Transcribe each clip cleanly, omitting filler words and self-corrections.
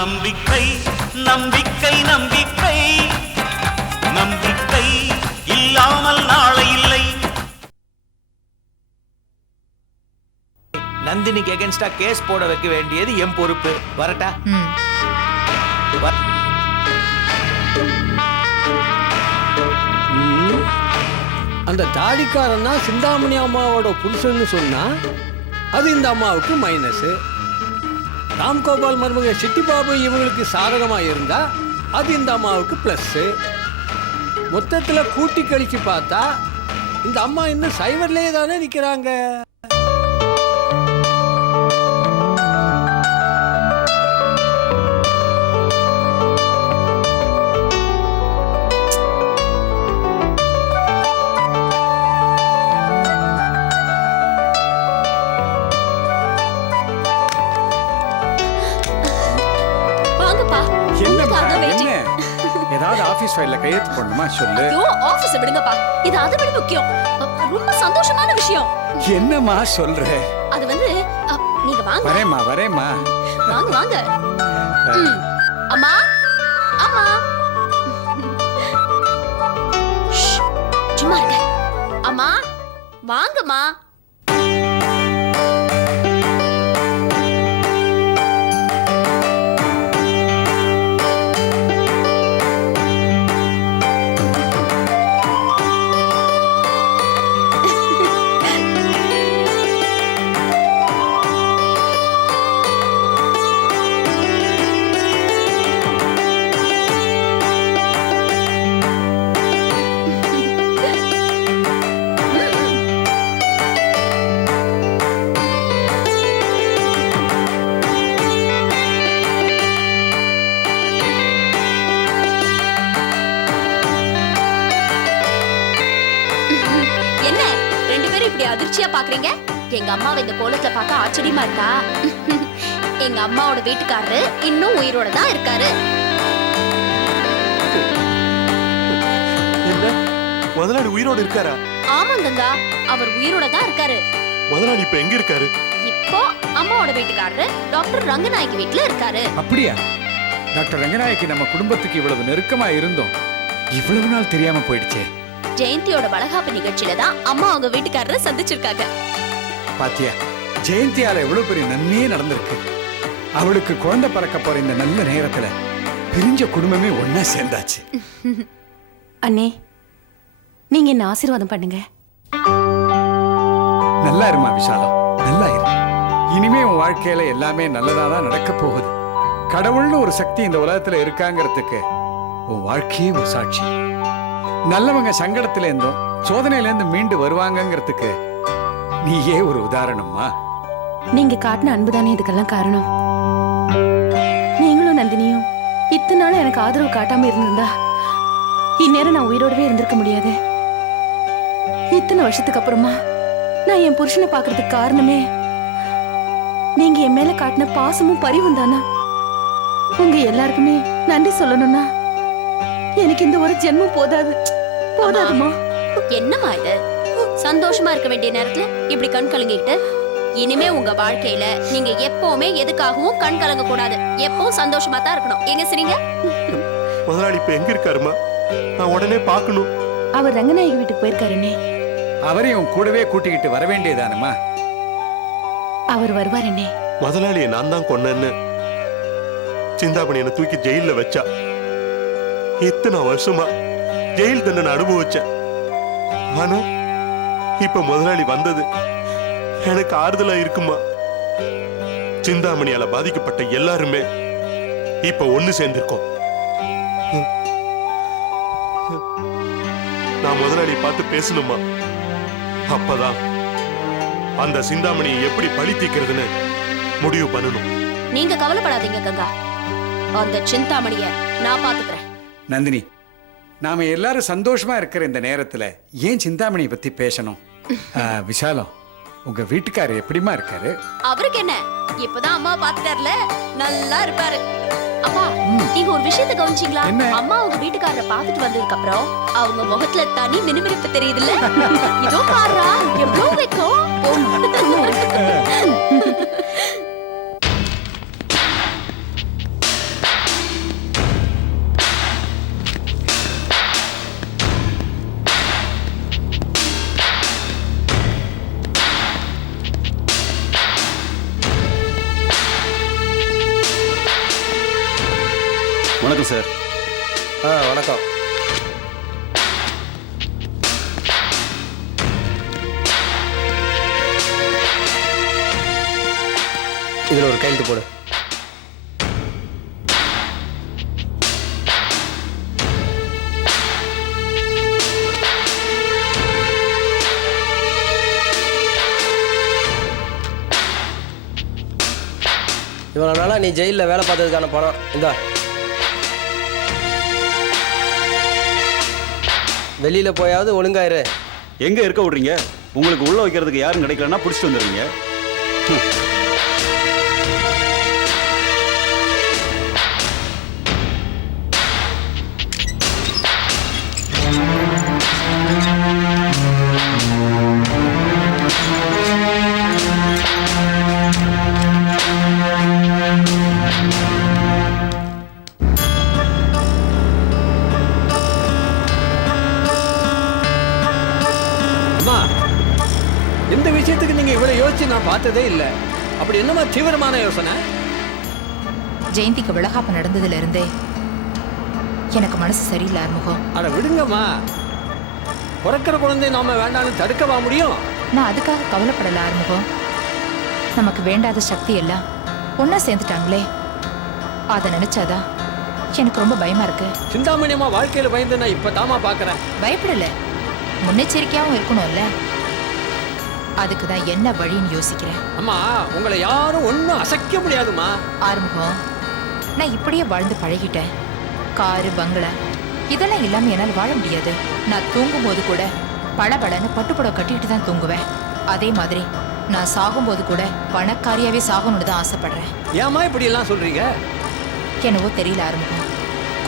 நம்பிக்கை நம்பிக்கை நம்பிக்கை நம்பிக்கை இல்லாமல் நாளை இல்லை. நந்தினிக்கு எகென்ஸ்டா கேஸ் போட வைக்க வேண்டியது என் பொறுப்பு. வரட்டா? அந்த தாடிக்காரன் தான் சிந்தாமணி அம்மாவோட புருஷன்னு சொன்னா அது இந்த அம்மாவுக்கு மைனஸ். ராம்கோபால் மருமக சிட்டிபாபு இவங்களுக்கு சாதகமா இருந்தா அது இந்த அம்மாவுக்கு பிளஸ். மொத்தத்துல கூட்டி கழிச்சு பார்த்தா இந்த அம்மா இன்னும் சைவர்லயே தானே நிக்கிறாங்க. ஏதாவது ஆபீஸ் ஃபைல்ல கையெழுத்து போடணுமா சொல்லு. ஐயோ ஆபீஸ் விடுங்கப்பா, இது அதை விட முக்கியம். ரொம்ப சந்தோஷமான விஷயம். என்னம்மா சொல்ற? அது வந்து நீங்க வாங்க. வரேம்மா வாங்க வாங்க. அம்மா அம்மா சும்மா இருங்க. அம்மா வாங்கம்மா. அதிர்ச்சியா பாக்குறீங்க? எங்க அம்மாவை இந்த கோலத்துல பார்க்க ஆச்சரியமா இருக்கா? எங்க அம்மாவோட வீட்டுக்காரரு இன்னும் உயிரோட தான் இருக்காரு. முதலாளி உயிரோடு இருக்காரா? ஆமாங்கங்க, அவர் உயிரோட தான் இருக்காரு. முதலாளி இப்ப எங்க இருக்காரு? இப்போ அம்மாவோட வீட்டுக்காரரு டாக்டர் ரங்கநாயகி வீட்டுல இருக்காரு. அப்படியா? டாக்டர் ரங்கநாயகி நம்ம குடும்பத்துக்கு இவ்வளவு நெருக்கமா இருந்தோம், இவ்வளவு நாள் தெரியாம போயிடுச்சே. ஜெயந்தியோட வளகாப்பு நிகழ்ச்சியில தான் அம்மா அவங்க வீட்டுக்காரரை சந்திச்சிருக்காங்க. பாத்தியா, ஜெயந்தியால எவ்வளவு பெரிய நன்மையே நடந்திருக்கு. அவளுக்கு குழந்தை பிறக்க போற இந்த நல்ல நேரத்துல பிரிஞ்ச குடும்பமே ஒன்னா சேர்ந்தாச்சு. அண்ணே, நீங்க என்ன ஆசீர்வாதம் பண்ணுங்க. நல்லா இருமா விஷாலம், நல்லா இரு. இனிமே உன் வாழ்க்கையில எல்லாமே நல்லதாதான் நடக்க போகுது. கடவுள்னு ஒரு சக்தி இந்த உலகத்துல இருக்காங்கிறதுக்கு உன் வாழ்க்கையே ஒரு சாட்சி. நல்லவங்க சங்கடத்துல இருந்தும் சோதனையில இருந்து மீண்டு வருவாங்கிறதுக்கு நீயே ஒரு உதாரணம்மா. நீங்க காட்டின அன்புதானே இதுக்கெல்லாம் காரணம். நீங்களும் நந்தினியும் இத்தனை நாள் எனக்கு ஆதரவு காட்டாம இருந்திருந்தா இந்நேரம் நான் உயிரோடவே இருந்திருக்க முடியாது. இத்தனை வருஷத்துக்கு அப்புறமா நான் என் புருஷனை பாக்குறதுக்கு காரணமே நீங்க என் மேல காட்டின பாசமும் பரிவும் தானா. உங்க எல்லாருக்குமே நன்றி சொல்லணும்னா எனக்கு இந்த ஒரு ஜென்மம் போதாதுமா. என்னம்மா இது? சந்தோஷமா இருக்க வேண்டிய நேரத்துல இப்படி கண் கலங்கிட்டு, இனிமே உங்க வாழ்க்கையில நீங்க எப்பவுமே எதுக்காகவும் கண் கலங்க கூடாது. எப்பவும் சந்தோஷமா தான் இருக்கணும். எங்க சரிங்க? முதலாளி இப்ப எங்க இருக்காருமா? நான் உடனே பார்க்கணும். அவர் ரங்கநாயகி வீட்டுக்கு போயிருக்காருன்னே. அவரையும் கூடவே கூட்டிக்கிட்டு வர வேண்டியதானம்மா. அவர் வருவாருன்னே. முதலாளியை நான் தான் கொன்னேன்னு சிந்தாமணி என்ன தூக்கி ஜெயில வச்சா. இத்தனை வருஷமா ஜெயில் தண்டனை அனுபவிச்சேன். ஆனா இப்ப முதலாளி வந்தது எனக்கு ஆறுதலா இருக்குமா. சிந்தாமணியால பாதிக்கப்பட்ட எல்லாருமே இப்ப ஒண்ணு சேர்ந்திருக்கோம். நான் முதலாளி பார்த்து பேசணுமா? அப்பதான் அந்த சிந்தாமணியை எப்படி பழி தீக்கிறதுன்னு முடிவு பண்ணணும். நீங்க கவலைப்படாதீங்க கங்கா, அந்த சிந்தாமணிய நான் பாத்துக்கிறேன். நந்தினி, நாம எல்லாரும் சந்தோஷமா இருக்கிற இந்த நேரத்துல ஏன் சிந்தாமணியை பத்தி பேசணும்? விஷாலம், உங்க வீட்டுக்காரர் எப்படிமா இருக்காரு? அவருக்கு என்ன, இப்பதான் அம்மா பாத்துட்டார்ல, நல்லா இருப்பாரு. அப்பா, நீங்க ஒரு விஷயத்தை கவனிச்சீங்களா? அம்மா உங்க வீட்டுக்காரரை பாத்துட்டு வந்ததுக்கு அப்புறம் அவங்க முகத்துல தனி மினுமினுப்பு தெரியுதுல்ல? இதோ பாருடா, எவ்வளவு வைக்கும். சார். வணக்கம். இதில் ஒரு கையெழுத்து போடு. இவ்வளோ நாளாக நீ ஜெயிலில் வேலை பார்த்ததுக்கான பணம் இந்தா. வெளியில் போயாவது ஒழுங்காயிரு. எங்க இருக்க விடுறீங்க? உங்களுக்கு உள்ள வைக்கிறதுக்கு யாரும் கிடைக்கலன்னா பிடிச்சிட்டு வந்துடுறீங்க. அம்மா, இந்த விஷயத்துக்கு நீங்க இவ்வளவு யோசிச்சு நான் பார்த்ததே இல்லை. அப்படி என்னமா தீவிரமான யோசனை? ஜெயந்திக்கு விளக்காப்பு நடந்ததுல இருந்தே எனக்கு மனசு சரியில்லை ஆறுமுகம். அட விடுங்கம்மா, பிறக்கிற குழந்தை நாம வேண்டாம்னு தடுக்கவா முடியும்? நான் அதுக்காக கவலைப்படல ஆறுமுகம். நமக்கு வேண்டாத சக்தி எல்லாம் ஒன்னா சேர்ந்துட்டாங்களே, அதை நினைச்சாதான் எனக்கு ரொம்ப பயமா இருக்கு. சிந்தாமணியம்மா வாழ்க்கையில பயந்து நான் இப்ப தாமா பாக்குறேன். பயப்படல, முன்னெச்சரிக்கையாவும் இருக்கணும்ல. அதுக்கு தான் என்ன வழின்னு யோசிக்கிறேன். அம்மா, உங்களை யாரும் ஒன்னும் அசைக்க முடியாதுமா. ஆறுமுகம், நான் இப்படியே வாழ்ந்து பழகிட்டேன். காரு பங்களா இதெல்லாம் இல்லாம என்னால் வாழ முடியாது. நான் தூங்கும் போது கூட பளபளன்னு பட்டுப்புடவை கட்டிட்டு தான் தூங்குவேன். அதே மாதிரி நான் சாகும்போது கூட பணக்காரியாவே சாகணும்னு தான் ஆசைப்படுறேன். ஏமா இப்படி எல்லாம் சொல்றீங்க? என்னவோ தெரியல ஆரம்பிக்கும்.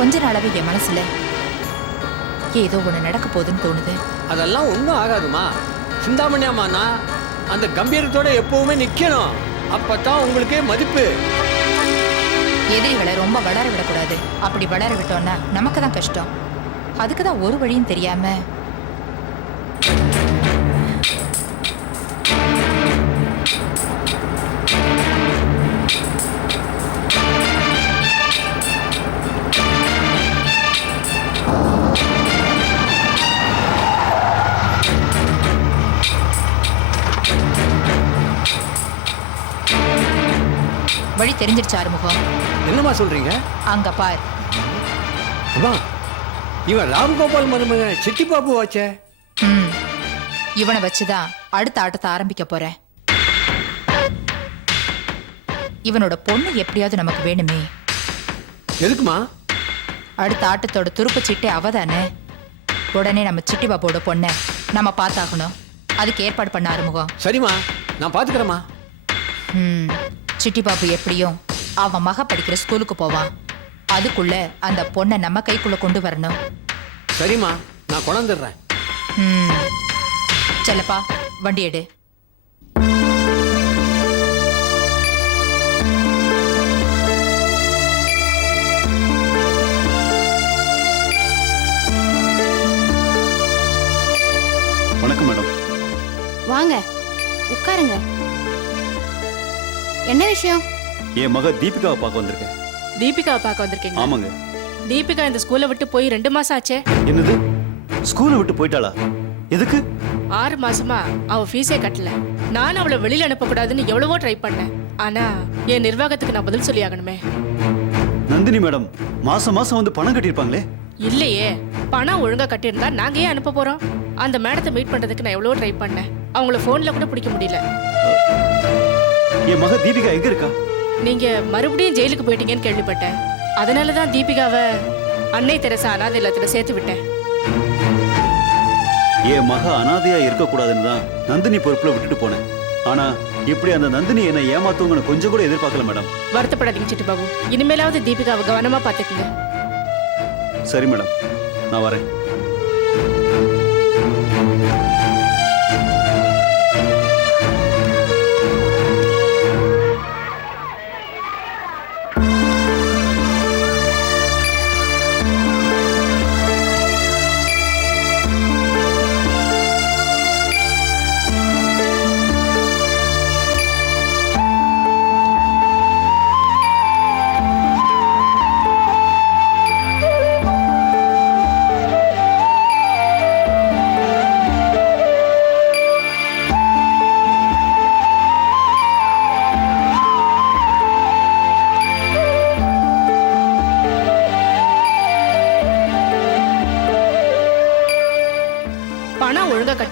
கொஞ்ச நாளாவே என் மனசுல ஏதோ ஒண்ணு நடக்க போகுதுன்னு தோணுது. அதெல்லாம் ஒன்றும் ஆகாதுமா. சிந்தாமணியம்மானா அந்த கம்பீரத்தோட எப்பவுமே நிக்கணும். அப்பதான் உங்களுக்கே மதிப்பு. எதிரிகளை ரொம்ப வளர விடக்கூடாது. அப்படி வளர விட்டோம்னா நமக்கு தான் கஷ்டம். அதுக்கு தான் ஒரு வழியும் தெரியாம வழி தெரிஞ்சிருச்சு ஆறுமுகம். என்னமா சொல்றீங்க? அங்க பார். அம்மா, இவன் ராம்கோபால் மருமக சிட்டி பாபு வாச்சே. இவனை வச்சுதான் அடுத்த ஆட்டத்தை ஆரம்பிக்க போறேன். இவனோட பொண்ணு எப்படியாவது நமக்கு வேணுமே. எதுக்குமா? அடுத்த ஆட்டத்தோட துருப்பு சீட்டே அவதானே. உடனே நம்ம சிட்டி பாபுவோட பொண்ணை நம்ம பார்த்தாகணும். அதுக்கு ஏற்பாடு பண்ண ஆறுமுகம். சரிம்மா, நான் பாத்துக்கிறேம்மா. சிட்டி பாபு எப்படியும் அவன் மக படிக்கிற ஸ்கூலுக்கு போவான். அதுக்குள்ள அந்த பொண்ணை நம்ம கைக்குள்ள கொண்டு வரணும். சரிம்மா, நான் கொண்டாந்துடுறேன். செல்லப்பா, வண்டி எடு. வணக்கம் மேடம். வாங்க உட்காருங்க. என்ன விஷயம்? என் மக தீபிகாவை பார்க்க வந்திருக்கேன். தீபிகாவை பார்க்க வந்திருக்கீங்க? ஆமாங்க. தீபிகா இந்த ஸ்கூலை விட்டு போய் 2 மாசம் ஆச்சே. என்னது, ஸ்கூலை விட்டு போயிட்டாளா? எதுக்கு? 6 மாசமா அவ ஃபீஸே கட்டல. நான் அவளை வெளியில அனுப்பக்கூடாதுன்னு எவ்வளவோ ட்ரை பண்ணேன். ஆனா என் நிர்வாகத்துக்கு நான் பதில் சொல்லி ஆகணுமே. நந்தினி மேடம் மாசம் மாசம் வந்து பணம் கட்டியிருப்பாங்களே. இல்லையே, பணம் ஒழுங்கா கட்டியிருந்தா நாங்க ஏன் அனுப்ப போறோம்? அந்த மேடத்தை மீட் பண்றதுக்கு நான் எவ்வளவோ ட்ரை பண்ணேன். அவங்கள போன்ல கூட பிடிக்க முடியல. என் மக தீபிகா எங்க இருக்கா? நீங்க மறுபடியும் ஜெயிலுக்கு போயிட்டீங்கன்னு கேள்விப்பட்டேன். அதனாலதான் தீபிகாவை அன்னை தெரசா அனாதை இல்லத்துல சேர்த்து விட்டேன். என் மக அனாதையா இருக்கக்கூடாதுன்னு தான் நந்தினி பொறுப்புல விட்டுட்டு போனேன். ஆனா இப்படி அந்த நந்தினி என்னை ஏமாத்துவங்கன்னு கொஞ்சம் கூட எதிர்பார்க்கல மேடம். வருத்தப்படாதீங்க சிட்டு பாபு. இனிமேலாவது தீபிகாவை கவனமா பாத்துக்கங்க. சரி மேடம், நான் வரேன்.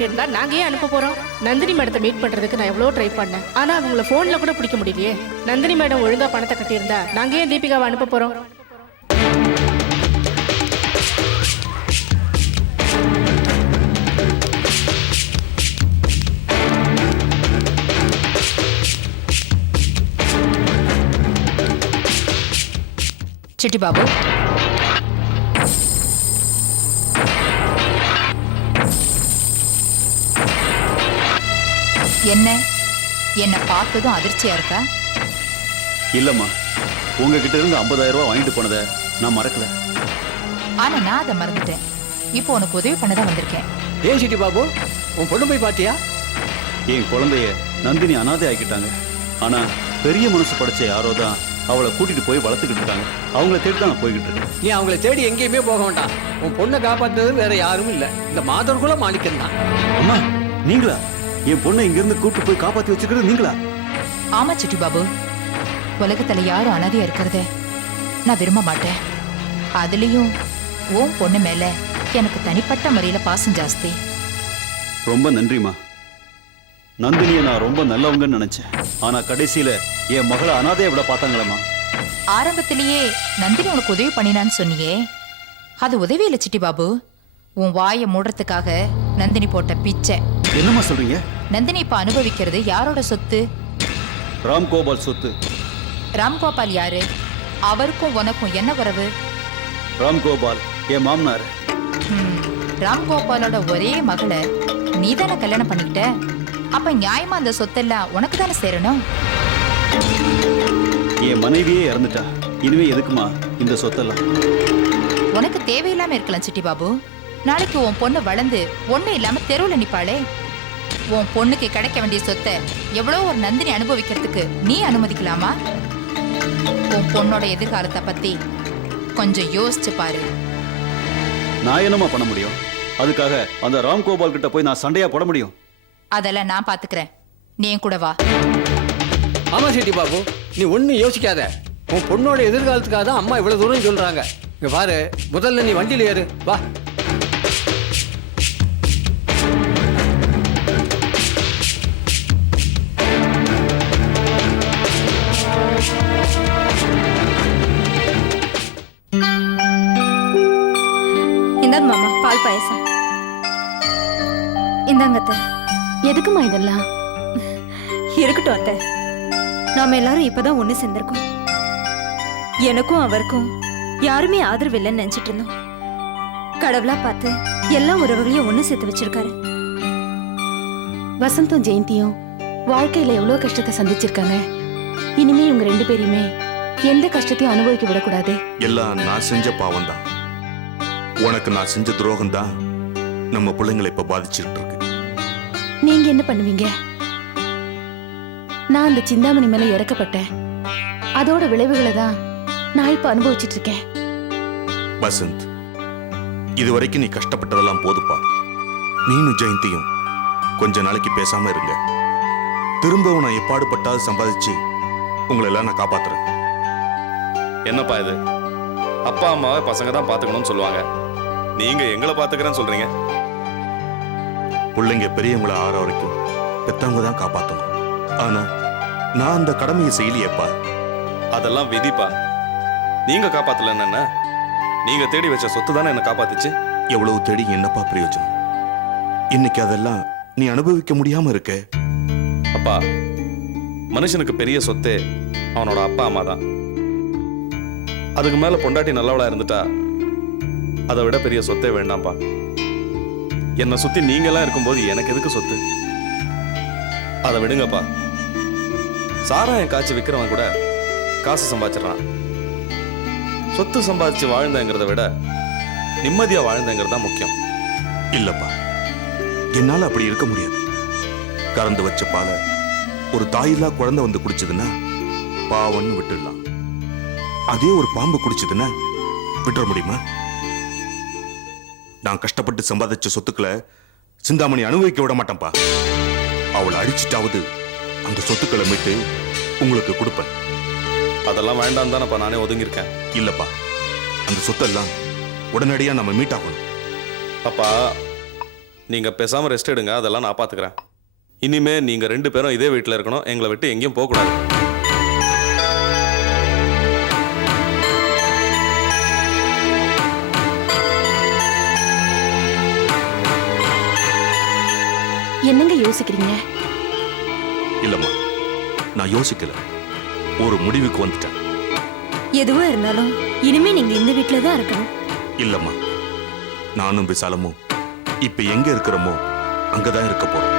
கட்டியிருந்தா நாங்க ஏன் அனுப்ப போறோம்? நந்தினி மேடத்தை மீட் பண்றதுக்கு நான் எவ்வளவு ட்ரை பண்ணேன். ஆனா அவங்கள போன்ல கூட பிடிக்க முடியலையே. நந்தினி மேடம் ஒழுங்கா பணத்தை கட்டியிருந்தா நாங்க ஏன் தீபிகாவை அனுப்ப போறோம்? சிட்டி பாபு, என்ன பார்த்ததும் அதிர்ச்சியா இருக்கா? இல்லம்மா, உங்ககிட்ட இருந்து 50,000 ரூபாய் வாங்கிட்டு போனதை நான் மறக்கல. ஆனா நான் அதை மறந்துட்டேன். இப்போ உனக்கு உதவி பண்ணதான் வந்திருக்கேன். ஏன் சிட்டி பாபு, உன் பொண்ணு போய் பாத்தியா? என் குழந்தைய நந்தினி அனாதை ஆக்கிட்டாங்க. ஆனா பெரிய மனசு படைச்ச யாரோ தான் அவளை கூட்டிட்டு போய் வளர்த்துக்கிட்டு இருக்காங்க. அவங்கள தேடி தான் நான் போய்கிட்டு இருக்கேன். நீ அவங்கள தேடி எங்கேயுமே போக வேண்டாம். உன் பொண்ணை காப்பாற்றுறது வேற யாரும் இல்ல, இந்த மாதர்குல மாணிக்கம் தான். அம்மா, நீங்களா என் பொண்ணை இங்கிருந்து கூப்பிட்டு போய் காப்பாத்தி வச்சுக்கிறது? நீங்களா? ஆமா சிட்டி பாபு, உலகத்துல யாரும் அனாதையா இருக்கிறத நான் விரும்ப மாட்டேன். அதுலயும் உன் பொண்ணு மேல எனக்கு தனிப்பட்ட முறையில பாசம் ஜாஸ்தி. ரொம்ப நன்றிமா. நந்தினியை நான் ரொம்ப நல்லவங்கன்னு நினைச்சேன். ஆனா கடைசியில என் மகளை அனாதையை விட பார்த்தாங்களேம்மா. ஆரம்பத்திலேயே நந்தினி உனக்கு உதவி பண்ணினான்னு சொன்னியே, அது உதவி இல்லை சிட்டி பாபு. உன் வாயை மூடுறதுக்காக நந்தினி போட்ட பிச்சை. என்னம்மா சொல்றீங்க? நந்தினி இப்ப அனுபவிக்கிறது யாரோட சொத்து? ராம்கோபால் சொத்து. ராம்கோபால் யாரு? அவருக்கும் உனக்கும் என்ன உறவு? ராம்கோபால் என் மாமனார். ராம்கோபாலோட ஒரே மகளை நீ தானே கல்யாணம் பண்ணிக்கிட்ட. அப்ப நியாயமா அந்த சொத்தெல்லாம் உனக்கு தானே சேரணும். என் மனைவியே இறந்துட்டா, இனிமே எதுக்குமா இந்த சொத்தெல்லாம்? உனக்கு தேவையில்லாம இருக்கலாம் சிட்டி பாபு. நாளைக்கு உன் பொண்ணு வளர்ந்து ஒண்ணு இல்லாம தெருவுல நிப்பாளே. உன் பொண்ணுக்கு கிடைக்க வேண்டிய சொத்தை எவ்வளோ ஒரு நந்தினி அனுபவிக்கிறதுக்கு நீ அனுமதிக்கலாமா? உன் பொண்ணோட எதிர்காலத்தை பத்தி கொஞ்சம் யோசிச்சு பாரு. நான் என்னமா பண்ண முடியும்? அதுக்காக அந்த ராம்கோபால் கிட்ட போய் நான் சண்டையா போட முடியும்? அதெல்லாம் நான் பாத்துக்கிறேன். நீ என் கூட வா. ஆமா சிட்டி பாபு, நீ ஒன்னும் யோசிக்காத. உன் பொண்ணோட எதிர்காலத்துக்காக தான் அம்மா இவ்வளவு தூரம் சொல்றாங்க. இங்க பாரு, முதல்ல நீ வண்டியில ஏறு, வா. இந்தாங்க மாமா, பால் பாயசம். இந்தாங்க அத்தை. எதுக்குமா இதெல்லாம்? இருக்கட்டும் அத்தை, நாம எல்லாரும் இப்பதான் ஒண்ணு சேர்ந்திருக்கோம். எனக்கும் அவருக்கும் யாருமே ஆதரவு இல்லைன்னு நினைச்சிட்டு இருந்தோம். கடவுளா பார்த்து எல்லா உறவுகளையும் ஒண்ணு சேர்த்து வச்சிருக்காரு. வசந்தும் ஜெயந்தியும் வாழ்க்கையில எவ்வளவு கஷ்டத்தை சந்திச்சிருக்காங்க. இனிமே இவங்க 2 பேரையுமே எந்த கஷ்டத்தையும் அனுபவிக்க விடக்கூடாது. எல்லாம் நான் செஞ்ச பாவம் தான். உனக்கு நான் செஞ்ச துரோகம் தான் நம்ம பிள்ளைங்களை இப்ப பாதிச்சுட்டு இருக்கு. நீங்க என்ன பண்ணுவீங்க? நான் அந்த சிந்தாமணி மேல இறக்கப்பட்டேன். அதோட விளைவுகளை தான் நான் இப்ப அனுபவிச்சுட்டு இருக்கேன். வசந்த், இதுவரைக்கும் நீ கஷ்டப்பட்டதெல்லாம் போதுப்பா. நீனும் ஜெயந்தியும் கொஞ்ச நாளைக்கு பேசாம இருங்க. திரும்பவும் நான் எப்பாடுபட்டாவது சம்பாதிச்சு உங்களை எல்லாம் நான் காப்பாத்துறேன். என்னப்பா இது? அப்பா அம்மாவை பசங்க தான் பாத்துக்கணும்னு சொல்லுவாங்க, நீங்க எங்களை பாத்துக்கிறேன்னு சொல்றீங்க. பிள்ளைங்க பெரியவங்களை ஆற வரைக்கும் பெத்தவங்க தான் காப்பாத்தணும். ஆனா நான் அந்த கடமையை செய்யலையேப்பா. அதெல்லாம் விதிப்பா. நீங்க காப்பாத்தலன்னு என்ன? நீங்க தேடி வச்ச சொத்து தானே என்ன காப்பாத்துச்சு. எவ்வளவு தேடி என்னப்பா பிரயோஜனம்? இன்னைக்கு அதெல்லாம் நீ அனுபவிக்க முடியாம இருக்க. அப்பா, மனுஷனுக்கு பெரிய சொத்தே அவனோட அப்பா அம்மா தான். அதுக்கு மேல பொண்டாட்டி நல்லவளா இருந்துட்டா அதை விட பெரிய சொத்தே வேண்டாம்ப்பா. என்னை சுத்தி நீங்கெல்லாம் இருக்கும்போது எனக்கு எதுக்கு சொத்து? அதை விடுங்கப்பா. சாராயம் காய்ச்சி விற்கிறவன் கூட காசு சம்பாதிச்சிடறான். சொத்து சம்பாதிச்சு வாழ்ந்தேங்கிறத விட நிம்மதியா வாழ்ந்தேங்கிறது தான் முக்கியம். இல்லப்பா, என்னால அப்படி இருக்க முடியாது. கறந்து வச்ச பாலை ஒரு தாயில்லா குழந்தை வந்து குடிச்சதுன்னா பாவன்னு விட்டுடலாம். அதே ஒரு பாம்பு குடிச்சதுன்னா விட்டுற முடியுமா? நான் கஷ்டப்பட்டு சம்பாதிச்ச சொத்துக்களை சிந்தாமணி அனுபவிக்க விட மாட்டேன்ப்பா. அவளை அடிச்சுட்டாவது அந்த சொத்துக்களை மீட்டு உங்களுக்கு கொடுப்பேன். அதெல்லாம் வேண்டாம் தானப்பா நானே ஒதுங்கியிருக்கேன். இல்லப்பா, அந்த சொத்தெல்லாம் உடனடியா நம்ம மீட்டாகணும். அப்பா, நீங்க பேசாம ரெஸ்ட் எடுங்க, அதெல்லாம் நான் பாத்துக்கிறேன். இனிமே நீங்க 2 பேரும் இதே வீட்டில் இருக்கணும், எங்களை விட்டு எங்கேயும் போகக்கூடாது. என்னங்க யோசிக்கிறீங்க? இல்லம்மா, நான் யோசிக்கல, ஒரு முடிவுக்கு வந்துட்டேன். எதுவா இருந்தாலும் இனிமே நீங்க இந்த வீட்ல தான் இருக்கணும். இல்லம்மா, நானும் விசாலமும் இப்ப எங்க இருக்கிறோமோ அங்கதான் இருக்க போறோம்.